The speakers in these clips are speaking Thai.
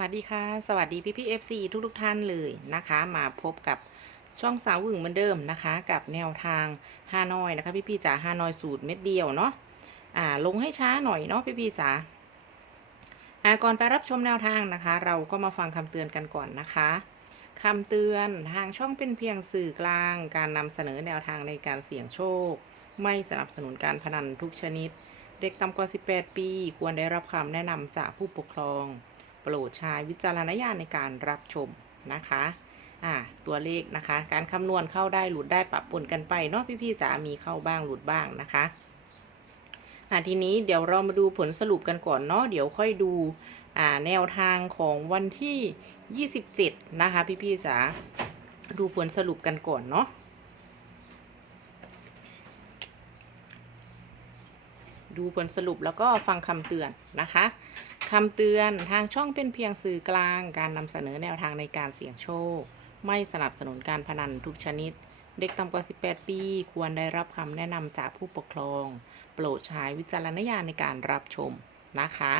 วัสดีค่ะ สวัสดีพี่พี่เอฟซีทุกทุกท่านเลยนะคะ มาพบกับช่องสาวหวึงเหมือนเดิมนะคะ กับแนวทางฮานอยนะคะ พี่พี่จ๋าฮานอยสูตรเม็ดเดียวเนาะอ่าลงให้ช้าหน่อยเนาะพี่พี่จ๋าอ่าก่อนไปรับชมแนวทางนะคะ เราก็มาฟังคำเตือนกันก่อนนะคะคำเตือนทางช่องเป็นเพียงสื่อกลาง การนำเสนอแนวทางในการเสี่ยงโชค ไม่สนับสนุนการพนันทุกชนิด เด็กต่ำกว่า 18 ปี ควรได้รับคำแนะนำจากผู้ปกครอง โปรดใช้วิจารณญาณในการรับชมนะคะอ่าตัวเลขนะคะ การคำนวณเข้าได้หลุดได้ปะปนกันไปเนาะพี่ๆจ๋ามีเข้าบ้างหลุดบ้างนะคะอ่าทีนี้เดี๋ยวเรามาดูผลสรุปกันก่อนเนาะเดี๋ยวค่อยดูอ่าแนวทางของวันที่ 27 นะคะ พี่ๆจ๋าดูผลสรุปกันก่อนเนาะดูผลสรุปแล้วก็ฟังคำเตือนนะคะ คำเตือนทางช่องเป็นเพียงสื่อกลาง การนำเสนอแนวทางในการเสี่ยงโชค ไม่สนับสนุนการพนันทุกชนิด เด็กต่ำกว่า 18 ปี ควรได้รับคำแนะนำจากผู้ปกครอง โปรดใช้วิจารณญาณในการรับชมนะคะ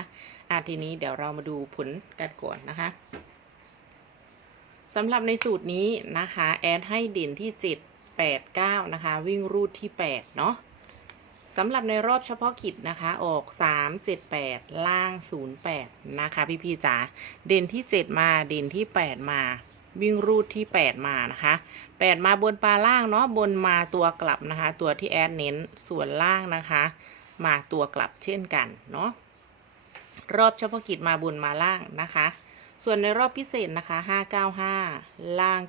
อะทีนี้เดี๋ยวเรามาดูผลกันก่อนนะคะสำหรับในสูตรนี้นะคะ แอดให้เด่นที่ 7 8 9 นะคะ วิ่งรูดที่ 8 เนาะ สำหรับในรอบเฉพาะกิจนะคะ ออก 3 7 8 ล่าง 08 นะคะ พี่พี่จ๋าเด่นที่ 7 มาเด่นที่ 8 มาวิ่งรูดที่ 8 มานะคะ 8 มาบนปลาล่างเนาะบนมาตัวกลับนะคะ ตัวที่แอดเน้นส่วนล่างนะคะ มาตัวกลับเช่นกันเนาะรอบเฉพาะกิจมาบนมาล่างนะคะ ส่วนในรอบพิเศษนะคะ 595 ล่าง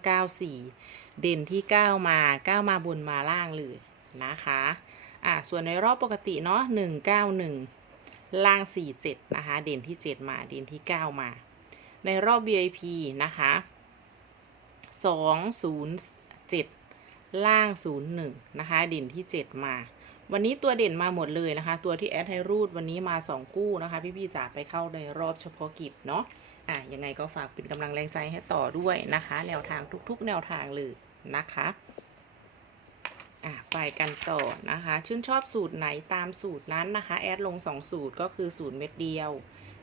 94 เด่นที่ 9 มา 9 มาบนมาล่างเลยนะคะ อะส่วนในรอบปกติเนาะหนึ่งเก้าหนึ่งล่างสี่เจ็ดนะคะเด่นที่เจ็ดมาเด่นที่เก้ามา ในรอบ VIP นะคะสองศูนย์เจ็ดล่างศูนย์หนึ่งนะคะเด่นที่เจ็ดมา วันนี้ตัวเด่นมาหมดเลยนะคะ ตัวที่แอดให้รูดวันนี้มาสองคู่นะคะพี่ๆจ๋าไปเข้าในรอบเฉพาะกิจเนาะอะยังไงก็ฝากเป็นกำลังแรงใจให้ต่อด้วยนะคะ แนวทางทุกๆ แนวทางเลยนะคะ อะไปกันต่อนะคะ ชื่นชอบสูตรไหนตามสูตรนั้นนะคะ แอดลง 2 สูตรก็คือสูตรเม็ดเดียว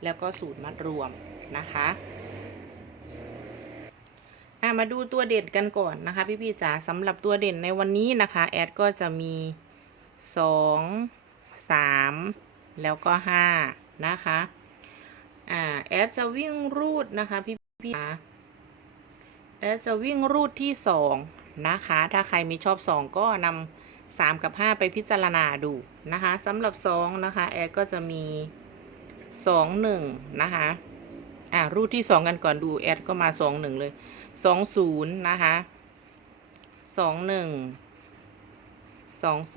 แล้วก็สูตรมัดรวมนะคะอะมาดูตัวเด่นกันก่อนนะคะ พี่พี่ๆจ๋าสำหรับตัวเด่นในวันนี้นะคะ แอดก็จะมี 2 3 แล้วก็5นะคะอ่าแอดจะวิ่งรูดนะคะ พี่พี่ๆจ๋าแอดจะวิ่งรูดที่สอง นะคะ ถ้าใครไมีชอบ 2 ก็นำ3 กับ 5 ไปพิจารณาดูนะคะสำหรับ 2 นะคะ แอดก็จะมี 2 1 นะคะ อ่ารูทที่ 2 กันก่อนดู แอดก็มา 2 1 เลย 2 0 นะคะ 2 1 2 2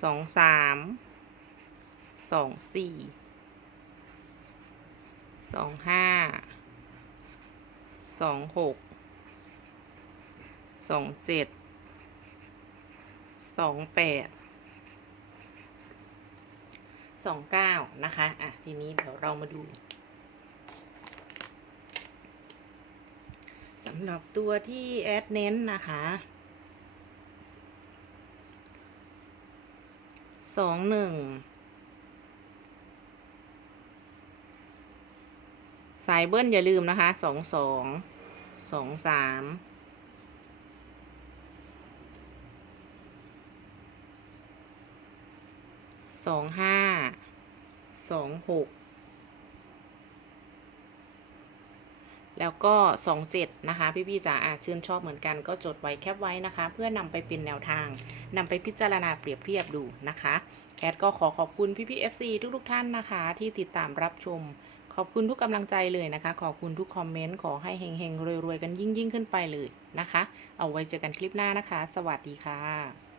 2 3 2 4 2 5 2 6 สองเจ็ดสองแปดสองเก้านะคะ อะ ทีนี้เดี๋ยวเรามาดูสำหรับตัวที่แอดเน้นนะคะสองหนึ่งสายเบิ้ลอย่าลืมนะคะสองสองสองสาม สองห้าสองหกแล้วก็สองเจ็ดนะคะ พี่ๆจ๋าอาชื่นชอบเหมือนกันก็จดไว้แคปไว้นะคะ เพื่อนำไปเป็นแนวทางนำไปพิจารณาเปรียบเทียบดูนะคะแอดก็ขอขอบคุณพี่ๆ FC ทุกๆ ท่านนะคะ ที่ติดตามรับชม ขอบคุณทุกกำลังใจเลยนะคะ ขอบคุณทุกคอมเมนต์ขอให้เฮงๆรวยๆกันยิ่งๆ ขึ้นไปเลยนะคะ เอาไว้เจอกันคลิปหน้านะคะ สวัสดีค่ะ